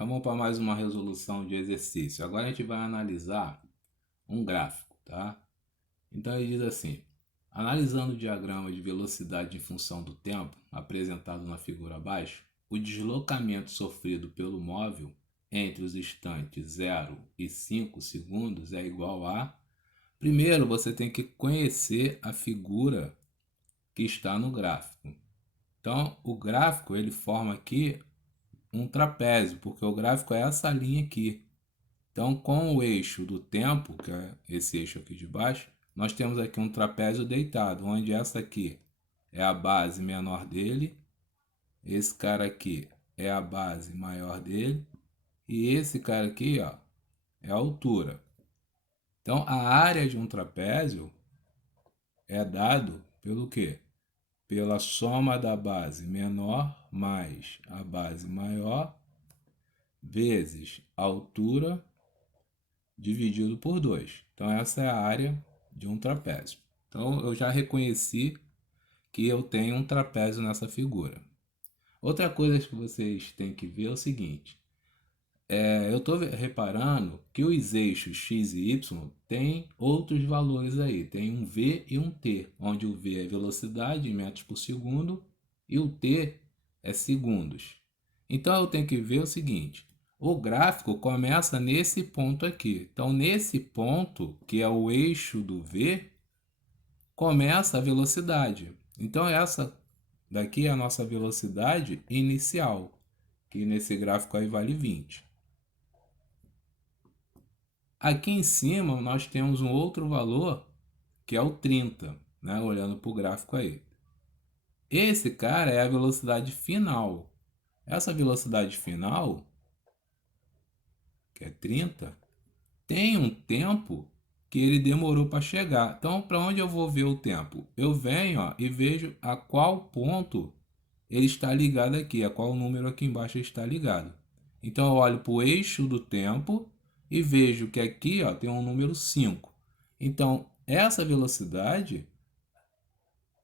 Então vamos para mais uma resolução de exercício. Agora a gente vai analisar um gráfico, tá? Então ele diz assim: analisando o diagrama de velocidade em função do tempo apresentado na figura abaixo, o deslocamento sofrido pelo móvel entre os instantes 0 e 5 segundos é igual a... Primeiro você tem que conhecer a figura que está no gráfico. Então o gráfico ele forma aqui um trapézio, porque o gráfico é essa linha aqui. Então, com o eixo do tempo, que é esse eixo aqui de baixo, nós temos aqui um trapézio deitado, onde essa aqui é a base menor dele, esse cara aqui é a base maior dele, e esse cara aqui, ó, é a altura. Então, a área de um trapézio é dado pelo quê? Pela soma da base menor mais a base maior vezes a altura dividido por 2. Então essa é a área de um trapézio. Então eu já reconheci que eu tenho um trapézio nessa figura. Outra coisa que vocês têm que ver é o seguinte. Eu estou reparando que os eixos x e y têm outros valores aí. Tem um v e um t, onde o v é velocidade em metros por segundo e o t é segundos. Então eu tenho que ver o seguinte. O gráfico começa nesse ponto aqui. Então nesse ponto, que é o eixo do v, começa a velocidade. Então essa daqui é a nossa velocidade inicial, que nesse gráfico aí vale 20. Aqui em cima nós temos um outro valor que é o 30, né? Olhando para o gráfico aí. Esse cara é a velocidade final. Essa velocidade final, que é 30, tem um tempo que ele demorou para chegar. Então, para onde eu vou ver o tempo? Eu venho, ó, e vejo a qual ponto ele está ligado aqui, a qual número aqui embaixo está ligado. Então, eu olho para o eixo do tempo e vejo que aqui, ó, tem um número 5. Então, essa velocidade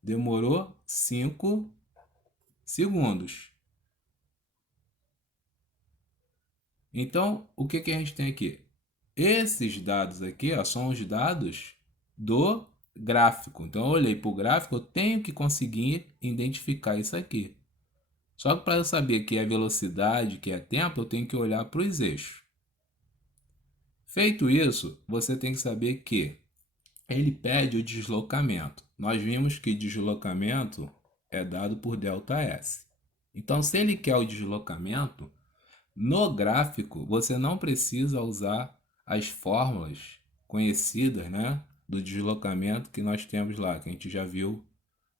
demorou 5 segundos. Então, o que a gente tem aqui? Esses dados aqui, ó, são os dados do gráfico. Então, eu olhei para o gráfico, eu tenho que conseguir identificar isso aqui. Só que para eu saber que é velocidade, que é tempo, eu tenho que olhar para os eixos. Feito isso, você tem que saber que ele pede o deslocamento. Nós vimos que deslocamento é dado por ΔS. Então, se ele quer o deslocamento, no gráfico você não precisa usar as fórmulas conhecidas, né, do deslocamento que nós temos lá, que a gente já viu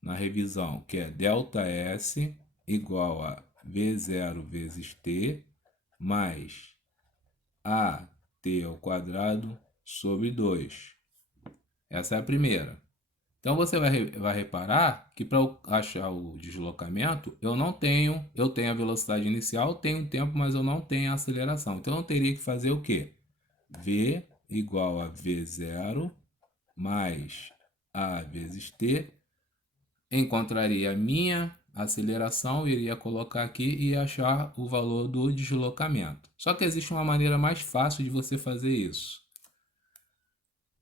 na revisão, que é ΔS igual a V0 vezes T mais AT ao quadrado sobre 2. Essa é a primeira. Então você vai reparar que para eu achar o deslocamento, eu tenho a velocidade inicial, tenho o tempo, mas eu não tenho a aceleração. Então eu teria que fazer o quê? V igual a V0 mais A vezes T. Encontraria a minha aceleração, iria colocar aqui e achar o valor do deslocamento. Só que existe uma maneira mais fácil de você fazer isso.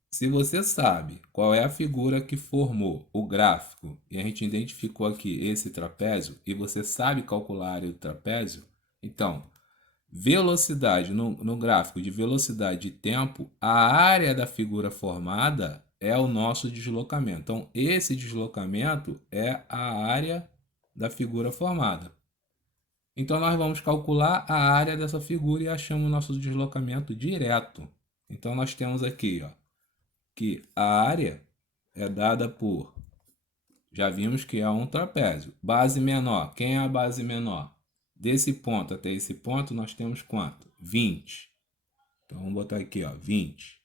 Se você sabe qual é a figura que formou o gráfico, e a gente identificou aqui esse trapézio, e você sabe calcular a área do trapézio, então, velocidade no gráfico de velocidade e tempo, a área da figura formada é o nosso deslocamento. Então, esse deslocamento é a área da figura formada. Então, nós vamos calcular a área dessa figura e achamos o nosso deslocamento direto. Então, nós temos aqui, ó, que a área é dada por, já vimos que é um trapézio. Base menor, quem é a base menor? Desse ponto até esse ponto nós temos quanto? 20. Então vamos botar aqui, ó, 20.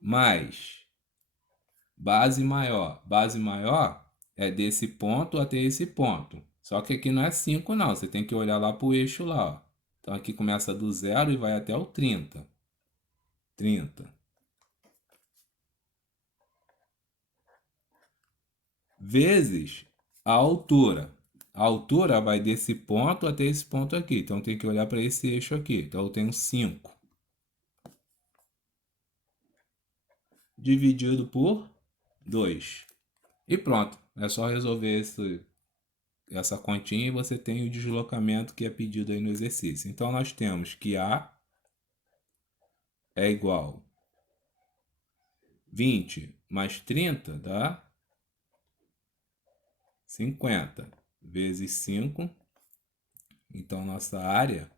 Mais base maior. Base maior é desse ponto até esse ponto. Só que aqui não é 5 não, você tem que olhar lá para o eixo lá, ó. Então aqui começa do 0 e vai até o 30. 30. Vezes a altura. A altura vai desse ponto até esse ponto aqui. Então, tem que olhar para esse eixo aqui. Então, eu tenho 5 dividido por 2. E pronto. É só resolver essa continha e você tem o deslocamento que é pedido aí no exercício. Então, nós temos que A é igual 20 mais 30 dá 50 vezes 5. Então, nossa área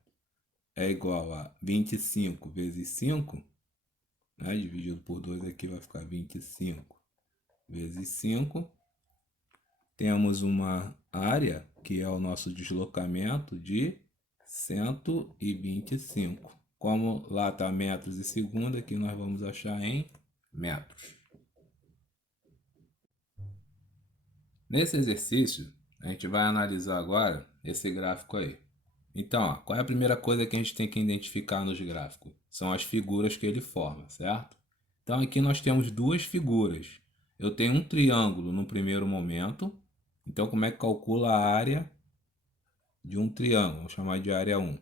é igual a 25 vezes 5, né? Dividido por 2 aqui vai ficar 25 vezes 5. Temos uma área, que é o nosso deslocamento, de 125. Como lá está metros e segundo, aqui nós vamos achar em metros. Nesse exercício, a gente vai analisar agora esse gráfico aí. Então, ó, qual é a primeira coisa que a gente tem que identificar nos gráficos? São as figuras que ele forma, certo? Então, aqui nós temos duas figuras. Eu tenho um triângulo no primeiro momento. Então, como é que calcula a área de um triângulo? Vamos chamar de área 1.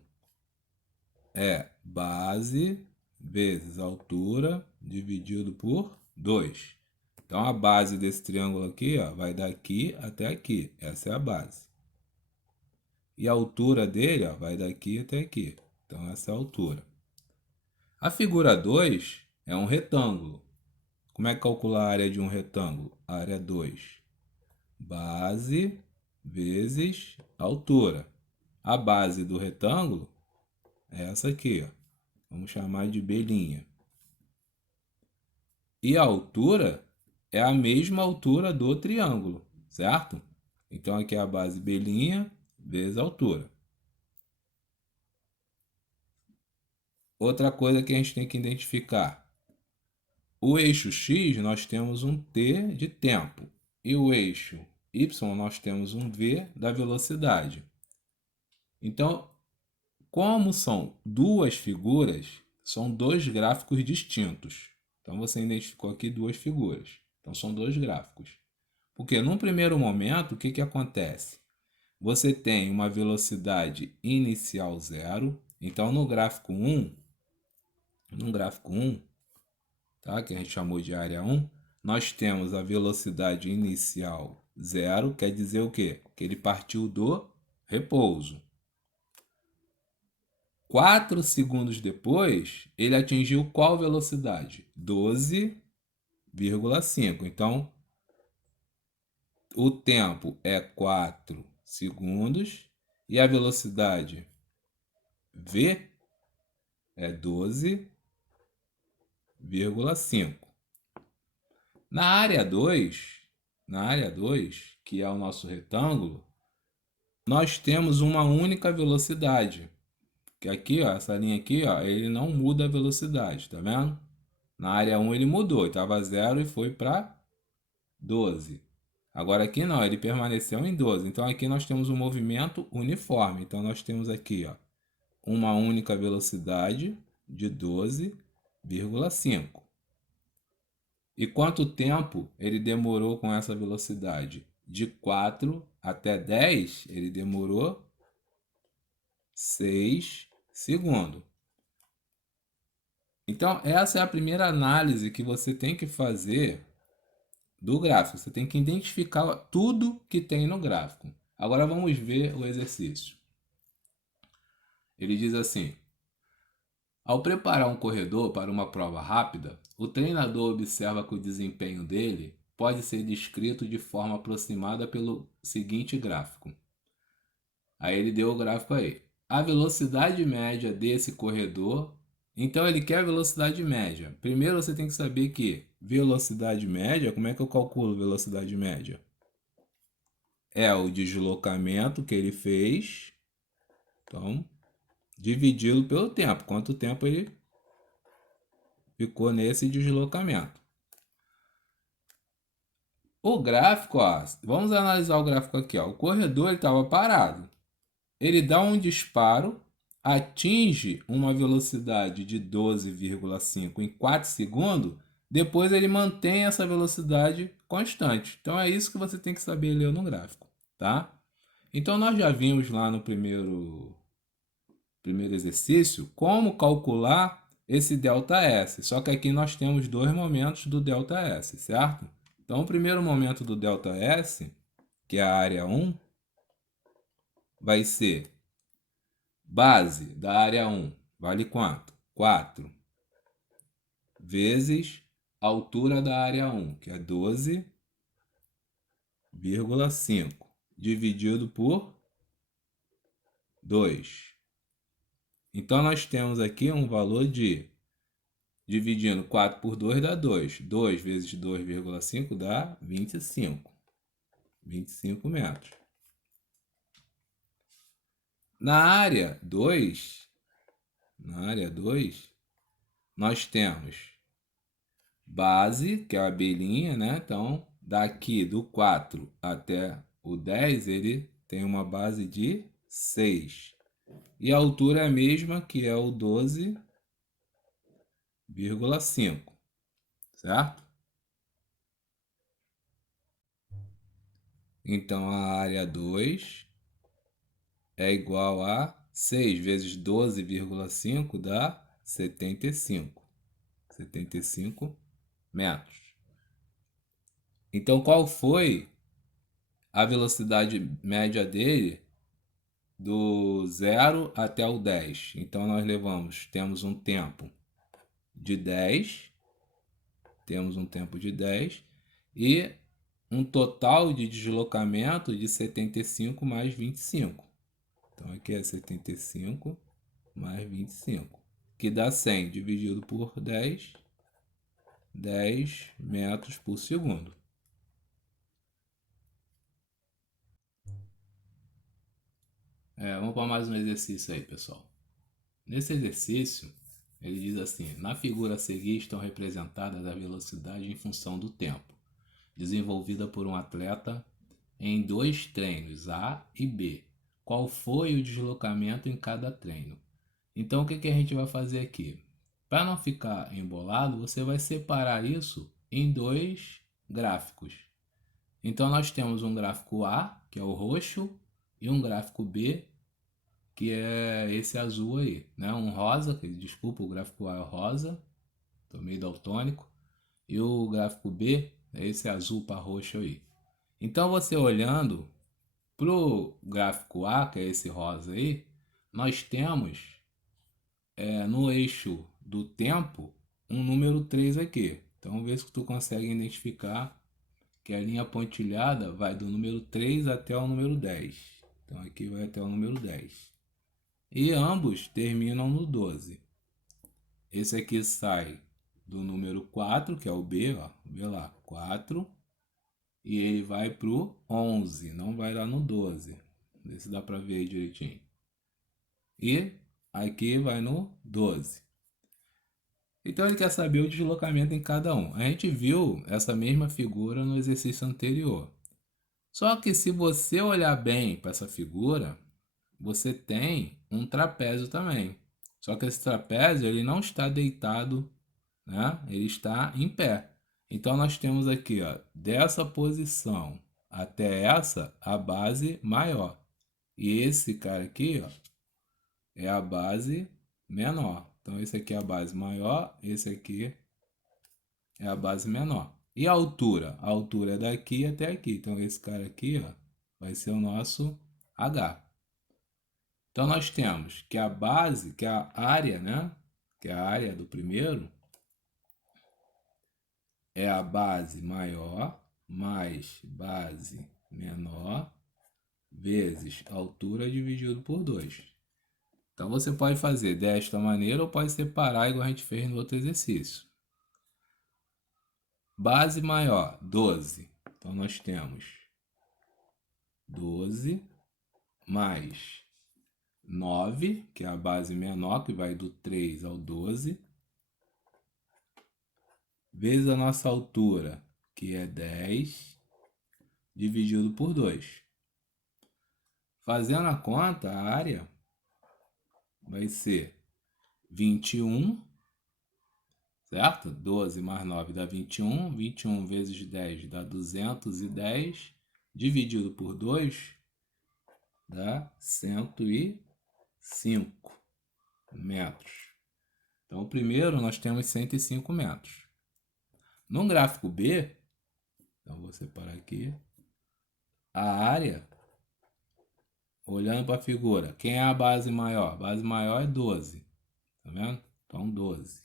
É base vezes altura dividido por 2. Então, a base desse triângulo aqui, ó, vai daqui até aqui. Essa é a base. E a altura dele, ó, vai daqui até aqui. Então, essa é a altura. A figura 2 é um retângulo. Como é que calcula a área de um retângulo? Área 2. Base vezes altura. A base do retângulo é essa aqui, ó. Vamos chamar de B'. E a altura é a mesma altura do triângulo, certo? Então, aqui é a base B' vezes a altura. Outra coisa que a gente tem que identificar. O eixo X, nós temos um T de tempo. E o eixo Y, nós temos um V da velocidade. Então, como são duas figuras, são dois gráficos distintos. Então, você identificou aqui duas figuras. Então, são dois gráficos. Porque, num primeiro momento, o que acontece? Você tem uma velocidade inicial zero. Então, no gráfico 1, tá? Que a gente chamou de área 1, nós temos a velocidade inicial zero, quer dizer o quê? Que ele partiu do repouso. 4 segundos depois, ele atingiu qual velocidade? 12,5. Então, o tempo é 4 segundos e a velocidade v é 12,5. Na área 2, que é o nosso retângulo, nós temos uma única velocidade. Que aqui, ó, essa linha aqui, ó, ele não muda a velocidade, tá vendo? Na área 1 ele mudou, estava 0 e foi para 12. Agora aqui não, ele permaneceu em 12. Então aqui nós temos um movimento uniforme. Então nós temos aqui, ó, uma única velocidade de 12,5. E quanto tempo ele demorou com essa velocidade? De 4 até 10, ele demorou 6 segundos. Então, essa é a primeira análise que você tem que fazer do gráfico. Você tem que identificar tudo que tem no gráfico. Agora vamos ver o exercício. Ele diz assim: ao preparar um corredor para uma prova rápida, o treinador observa que o desempenho dele pode ser descrito de forma aproximada pelo seguinte gráfico. Aí ele deu o gráfico aí. A velocidade média desse corredor. Então ele quer a velocidade média. Primeiro você tem que saber que velocidade média, como é que eu calculo velocidade média? É o deslocamento que ele fez, então, dividido pelo tempo. Quanto tempo ele ficou nesse deslocamento. O gráfico, ó, vamos analisar o gráfico aqui. Ó. O corredor estava parado. Ele dá um disparo, atinge uma velocidade de 12,5 em 4 segundos, depois ele mantém essa velocidade constante. Então é isso que você tem que saber ler no gráfico, tá? Então, nós já vimos lá no primeiro exercício como calcular esse ΔS. Só que aqui nós temos dois momentos do ΔS, certo? Então, o primeiro momento do ΔS, que é a área 1, vai ser base da área 1, vale quanto? 4 vezes a altura da área 1, que é 12,5, dividido por 2. Então, nós temos aqui um valor de, dividindo 4 por 2 dá 2. 2 vezes 2,5 dá 25. 25 metros. Na área 2, nós temos base, que é a abelhinha, né? Então, daqui do 4 até o 10, ele tem uma base de 6. E a altura é a mesma, que é o 12,5, certo? Então, a área 2 é igual a 6 vezes 12,5 dá 75. 75 metros. Então, qual foi a velocidade média dele do 0 até o 10? Então, nós temos um tempo de 10, e um total de deslocamento de 75 mais 25. Então, aqui é 75 mais 25, que dá 100 dividido por 10, 10 metros por segundo. Vamos para mais um exercício aí, pessoal. Nesse exercício, ele diz assim: na figura a seguir estão representadas a velocidade em função do tempo, desenvolvida por um atleta em 2 treinos, A e B. Qual foi o deslocamento em cada treino? Então, o que a gente vai fazer aqui? Para não ficar embolado, você vai separar isso em 2 gráficos. Então, nós temos um gráfico A, que é o roxo, e um gráfico B, que é esse azul aí, né? Um rosa, desculpa, o gráfico A é rosa, tô meio daltônico, e o gráfico B é esse azul para roxo aí. Então, você olhando pro gráfico A, que é esse rosa aí, nós temos no eixo do tempo um número 3 aqui. Então, vê se tu consegue identificar que a linha pontilhada vai do número 3 até o número 10. Então, aqui vai até o número 10. E ambos terminam no 12. Esse aqui sai do número 4, que é o B, ó, vê lá, 4, e ele vai pro 11, não vai lá no 12. Vê se dá para ver aí direitinho. E aqui vai no 12. Então ele quer saber o deslocamento em cada um. A gente viu essa mesma figura no exercício anterior. Só que se você olhar bem para essa figura, você tem um trapézio também. Só que esse trapézio ele não está deitado, né? Ele está em pé. Então nós temos aqui, ó, dessa posição até essa, a base maior. E esse cara aqui, ó, é a base menor. Então esse aqui é a base maior, esse aqui é a base menor. E a altura? A altura é daqui até aqui. Então esse cara aqui, ó, vai ser o nosso H. Então nós temos que a base, que é a área, né? Que é a área do primeiro, é a base maior mais base menor vezes altura dividido por 2. Então você pode fazer desta maneira ou pode separar igual a gente fez no outro exercício. Base maior, 12. Então nós temos 12 mais 9, que é a base menor, que vai do 3 ao 12, vezes a nossa altura, que é 10, dividido por 2. Fazendo a conta, a área vai ser 21, certo? 12 mais 9 dá 21. 21 vezes 10 dá 210. Dividido por 2 dá 105 metros. Então, o primeiro nós temos 105 metros. No gráfico B, então vou separar aqui, a área, olhando para a figura, quem é a base maior? A base maior é 12, tá vendo? Então 12.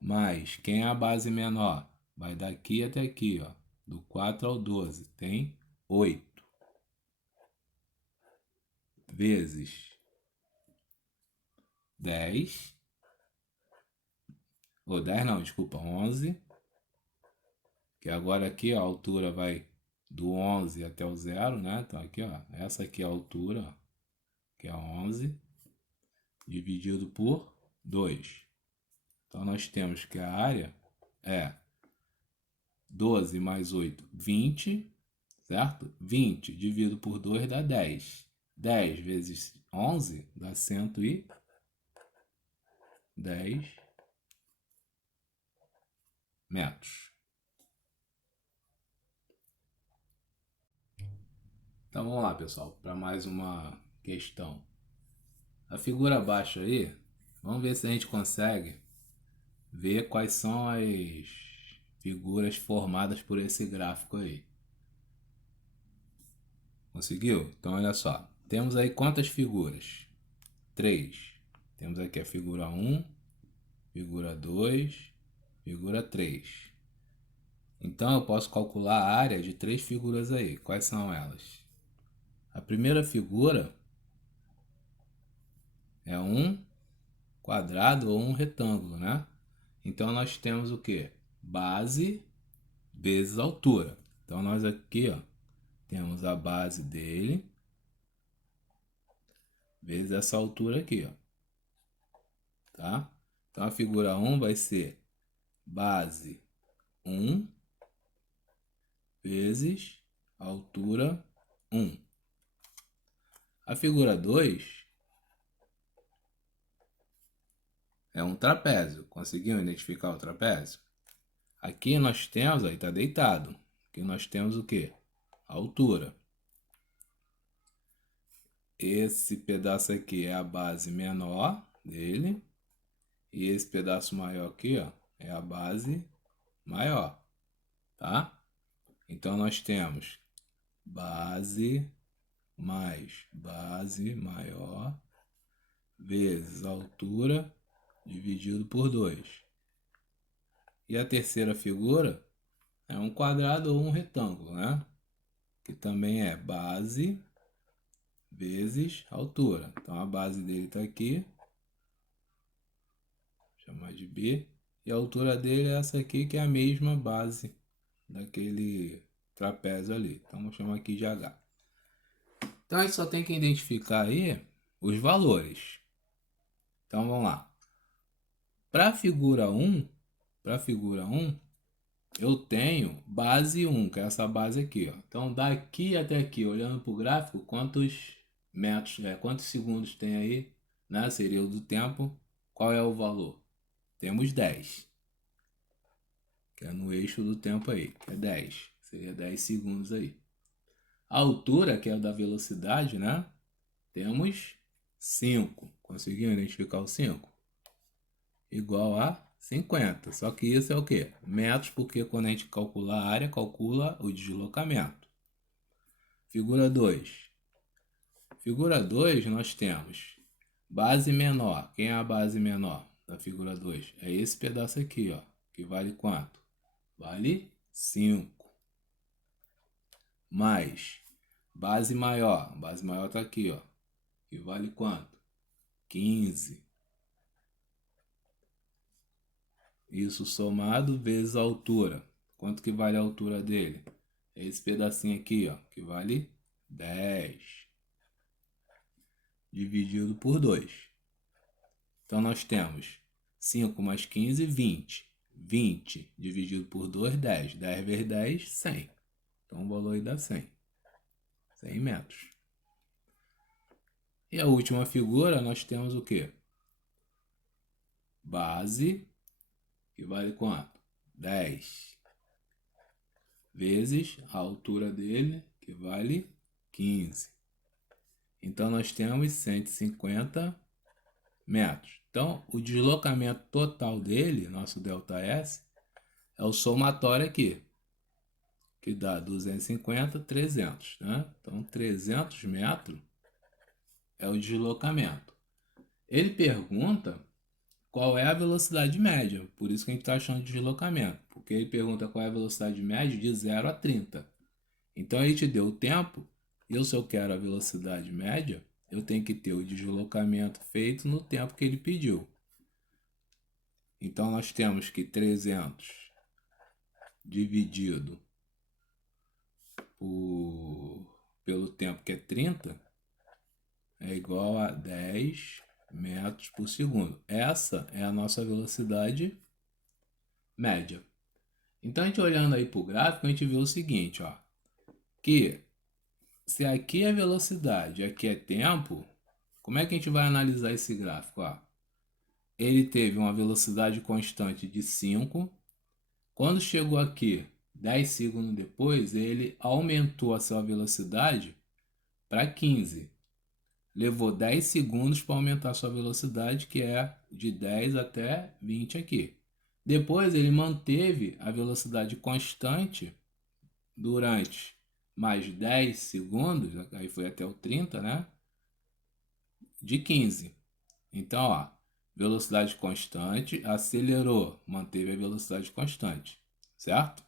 Mais, quem é a base menor? Vai daqui até aqui, ó, do 4 ao 12, tem 8. Vezes 10, ou 10 não, desculpa, 11, que agora aqui ó, a altura vai do 11 até o 0, né? Então aqui ó, essa aqui é a altura, ó, que é 11, dividido por 2. Então nós temos que a área é 12 mais 8, 20, certo? 20 dividido por 2 dá 10. 10 vezes 11 dá 110 metros. Então vamos lá, pessoal, para mais uma questão. A figura abaixo aí, vamos ver se a gente consegue ver quais são as figuras formadas por esse gráfico aí. Conseguiu? Então olha só, temos aí quantas figuras? 3. Temos aqui a figura 1, figura 2, figura 3. Então eu posso calcular a área de 3 figuras aí. Quais são elas? A primeira figura é um quadrado ou um retângulo, né? Então nós temos o que? Base vezes altura. Então nós aqui, ó, temos a base dele vezes essa altura aqui, ó. Tá? Então a figura 1 vai ser base 1 vezes altura 1. A figura 2 é um trapézio. Conseguiu identificar o trapézio? Aqui nós temos, aí está deitado. Aqui nós temos o que? A altura. Esse pedaço aqui é a base menor dele. E esse pedaço maior aqui, ó, é a base maior. Tá? Então nós temos base mais base maior vezes altura dividido por 2. E a terceira figura é um quadrado ou um retângulo, né? Que também é base vezes altura. Então a base dele está aqui, vou chamar de B, e a altura dele é essa aqui, que é a mesma base daquele trapézio ali. Então vou chamar aqui de H. Então a gente só tem que identificar aí os valores. Então vamos lá. Para a figura 1, eu tenho base 1, que é essa base aqui, ó. Então daqui até aqui, olhando para o gráfico, quantos metros, quantos segundos tem aí, né? Seria o do tempo. Qual é o valor? Temos 10, que é no eixo do tempo aí, que é 10. Seria 10 segundos aí. A altura, que é da velocidade, né? Temos 5. Conseguiu identificar o 5? Igual a 50. Só que isso é o quê? Metros, porque quando a gente calcula a área, calcula o deslocamento. Figura 2. Figura 2, nós temos base menor. Quem é a base menor da figura 2? É esse pedaço aqui, ó, que vale quanto? Vale 5. Mais base maior. A base maior está aqui, ó, que vale quanto? 15. Isso somado vezes a altura. Quanto que vale a altura dele? É esse pedacinho aqui, ó, que vale 10. Dividido por 2. Então nós temos 5 mais 15, 20. 20 dividido por 2, 10. 10 vezes 10, 100. Então o valor aí dá 100. 100 metros. E a última figura nós temos o quê? Base, que vale quanto? 10. Vezes a altura dele, que vale 15. Então, nós temos 150 metros. Então, o deslocamento total dele, nosso ΔS, é o somatório aqui, que dá 250, 300, né? Então, 300 metros é o deslocamento. Ele pergunta qual é a velocidade média, por isso que a gente está achando de deslocamento, porque ele pergunta qual é a velocidade média de 0 a 30. Então, ele te deu o tempo, e se eu quero a velocidade média, eu tenho que ter o deslocamento feito no tempo que ele pediu. Então, nós temos que 300 dividido pelo tempo, que é 30, é igual a 10 metros por segundo. Essa é a nossa velocidade média. Então, a gente olhando aí para o gráfico, a gente vê o seguinte, ó, que se aqui é velocidade e aqui é tempo, como é que a gente vai analisar esse gráfico? Ó, ele teve uma velocidade constante de 5. Quando chegou aqui, 10 segundos depois, ele aumentou a sua velocidade para 15. Levou 10 segundos para aumentar a sua velocidade, que é de 10 até 20 aqui. Depois ele manteve a velocidade constante durante mais 10 segundos, aí foi até o 30, né? De 15. Então, ó, velocidade constante, acelerou, manteve a velocidade constante, certo?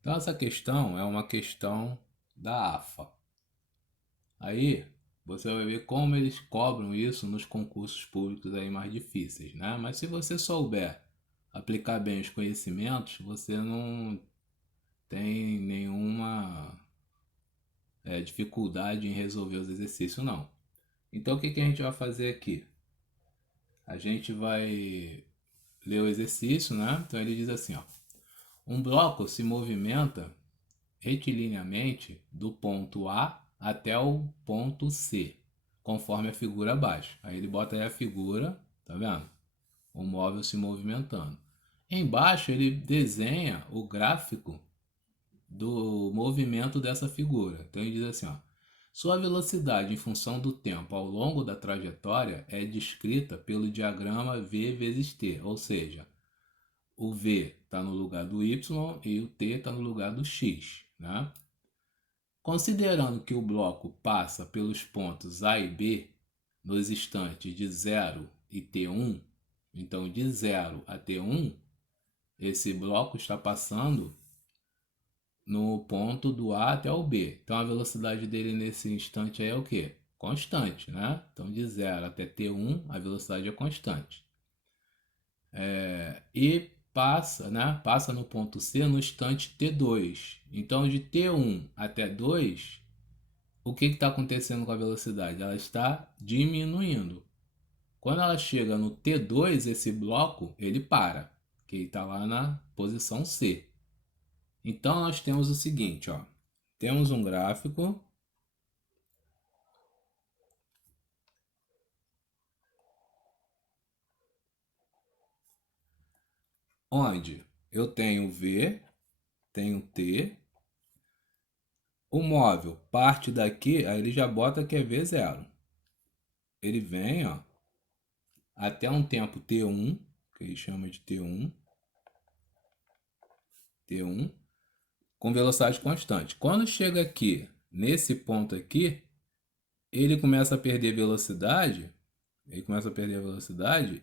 Então, essa questão é uma questão da AFA. Aí, você vai ver como eles cobram isso nos concursos públicos aí mais difíceis, né? Mas se você souber aplicar bem os conhecimentos, você não tem nenhuma dificuldade em resolver os exercícios, não. Então, o que a gente vai fazer aqui? A gente vai ler o exercício, né? Então, ele diz assim, ó. Um bloco se movimenta retilinamente do ponto A até o ponto C, conforme a figura abaixo. Aí ele bota aí a figura, tá vendo? O móvel se movimentando. Embaixo ele desenha o gráfico do movimento dessa figura. Então ele diz assim, ó, sua velocidade em função do tempo ao longo da trajetória é descrita pelo diagrama V vezes T, ou seja, o V está no lugar do Y e o T está no lugar do X, né? Considerando que o bloco passa pelos pontos A e B nos instantes de 0 e T1, então de 0 a T1, esse bloco está passando no ponto do A até o B. Então a velocidade dele nesse instante aí é o quê? Constante, né? Então de 0 até T1 a velocidade é constante. E passa, né? Passa no ponto C no instante T2. Então de T1 até 2, o que está acontecendo com a velocidade? Ela está diminuindo. Quando ela chega no T2, esse bloco, ele para, que está lá na posição C. Então, nós temos o seguinte, ó. Temos um gráfico onde eu tenho V, tenho T, o móvel parte daqui, aí ele já bota que é V0. Ele vem, ó, até um tempo T1, que ele chama de T1, com velocidade constante. Quando chega aqui, nesse ponto aqui, ele começa a perder velocidade,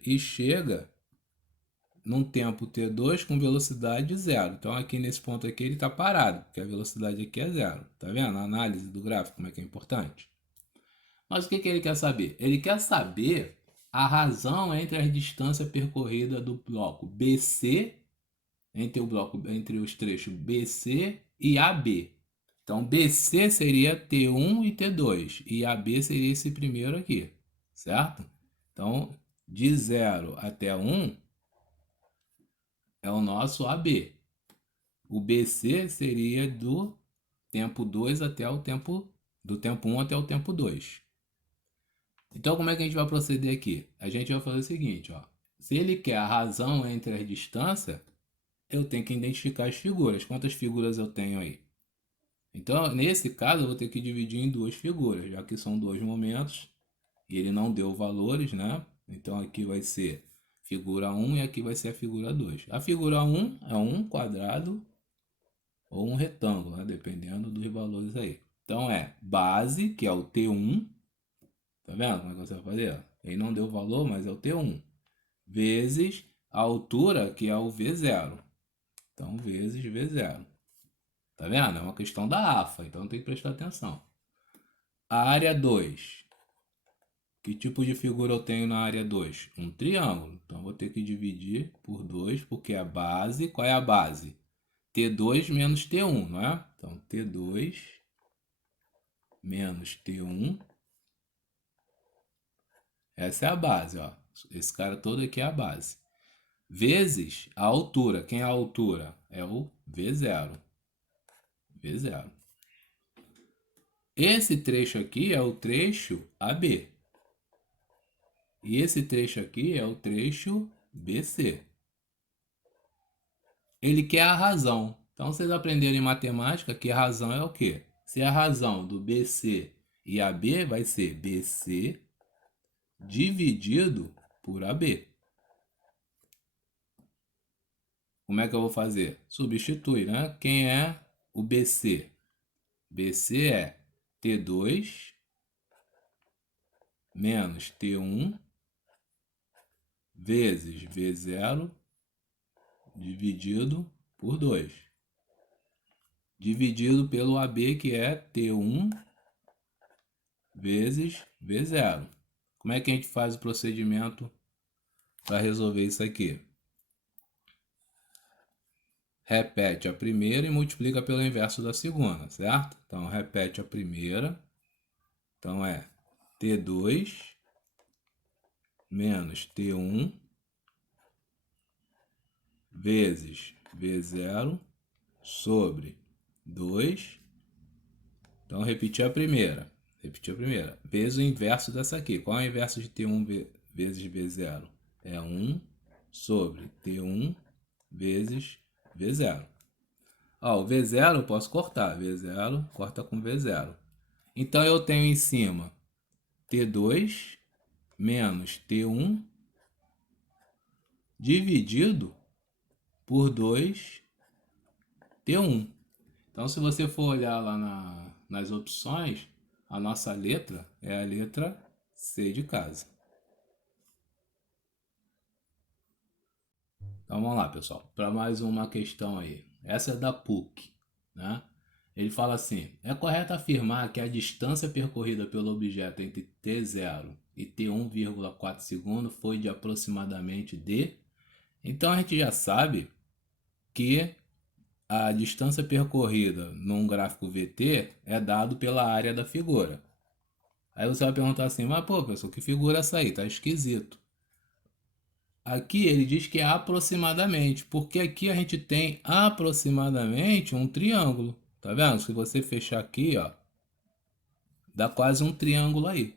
e chega num tempo T2 com velocidade zero. Então aqui nesse ponto aqui ele está parado, porque a velocidade aqui é zero. Tá vendo a análise do gráfico como é que é importante? Mas o que ele quer saber? Ele quer saber a razão entre a distância percorrida do bloco BC, entre os trechos BC e AB. Então BC seria T1 e T2 e AB seria esse primeiro aqui, certo? Então de 0 até 1 é o nosso AB. O BC seria do tempo 2 até o tempo do tempo 1 até o tempo 2. Então, como é que a gente vai proceder aqui? A gente vai fazer o seguinte, ó. Se ele quer a razão entre as distâncias, eu tenho que identificar as figuras. Quantas figuras eu tenho aí? Então, nesse caso, eu vou ter que dividir em duas figuras, já que são dois momentos e ele não deu valores, né? Então, aqui vai ser figura 1 e aqui vai ser a figura 2. A figura 1 é um quadrado ou um retângulo, né? Dependendo dos valores aí. Então, é base, que é o T1. Tá vendo como é que você vai fazer? Ele não deu valor, mas é o T1. Vezes a altura, que é o V0. Então, vezes V0. Tá vendo? É uma questão da AFA, então tem que prestar atenção. A área 2. Que tipo de figura eu tenho na área 2? Um triângulo. Então, vou ter que dividir por 2, porque a base... Qual é a base? T2 menos T1, não é? Então, T2 menos T1. Essa é a base, ó. Esse cara todo aqui é a base. Vezes a altura. Quem é a altura? É o V0. V0. Esse trecho aqui é o trecho AB. E esse trecho aqui é o trecho BC. Ele quer a razão. Então, vocês aprenderam em matemática que a razão é o quê? Se a razão do BC e AB vai ser BC dividido por AB. Como é que eu vou fazer? Substitui, né? Quem é o BC? BC é T2 menos T1 vezes V0 dividido por 2. Dividido pelo AB, que é T1 vezes V0. Como é que a gente faz o procedimento para resolver isso aqui? Repete a primeira e multiplica pelo inverso da segunda, certo? Então, repete a primeira. Então, é T2 menos T1 vezes V0 sobre 2. Então, repetir a primeira. Repetir a primeira. Vezes o inverso dessa aqui. Qual é o inverso de T1 vezes V0? É 1 sobre T1 vezes V0. Ó, o V0 eu posso cortar. V0 corta com V0. Então, eu tenho em cima T2 menos T1 dividido por 2 T1. Então, se você for olhar lá nas opções, a nossa letra é a letra C de casa. Então, vamos lá, pessoal, para mais uma questão aí. Essa é da PUC, né? Ele fala assim: é correto afirmar que a distância percorrida pelo objeto entre T0 e T1,4 segundo foi de aproximadamente D? Então, a gente já sabe que a distância percorrida num gráfico VT é dado pela área da figura. Aí você vai perguntar assim, mas pô, pessoal, que figura é essa aí? Tá esquisito. Aqui ele diz que é aproximadamente, porque aqui a gente tem aproximadamente um triângulo. Tá vendo? Se você fechar aqui, ó, dá quase um triângulo aí.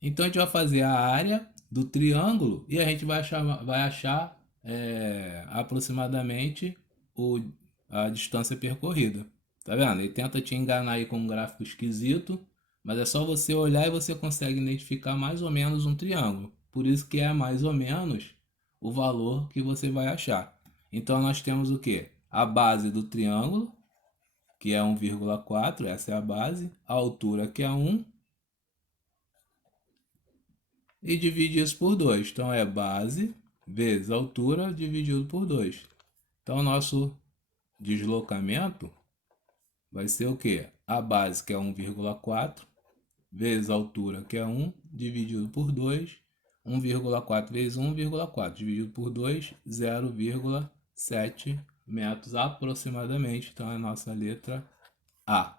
Então a gente vai fazer a área do triângulo e a gente vai achar aproximadamente a distância percorrida. Tá vendo? Ele tenta te enganar aí com um gráfico esquisito, mas é só você olhar e você consegue identificar mais ou menos um triângulo. Por isso que é mais ou menos o valor que você vai achar. Então nós temos o que? A base do triângulo, que é 1,4, essa é a base. A altura, que é 1. E divide isso por 2. Então é base vezes altura dividido por 2. Então o nosso deslocamento vai ser o que? A base, que é 1,4, vezes a altura, que é 1, dividido por 2. 1,4 vezes 1,4 dividido por 2, 0,7 metros aproximadamente. Então é a nossa letra A.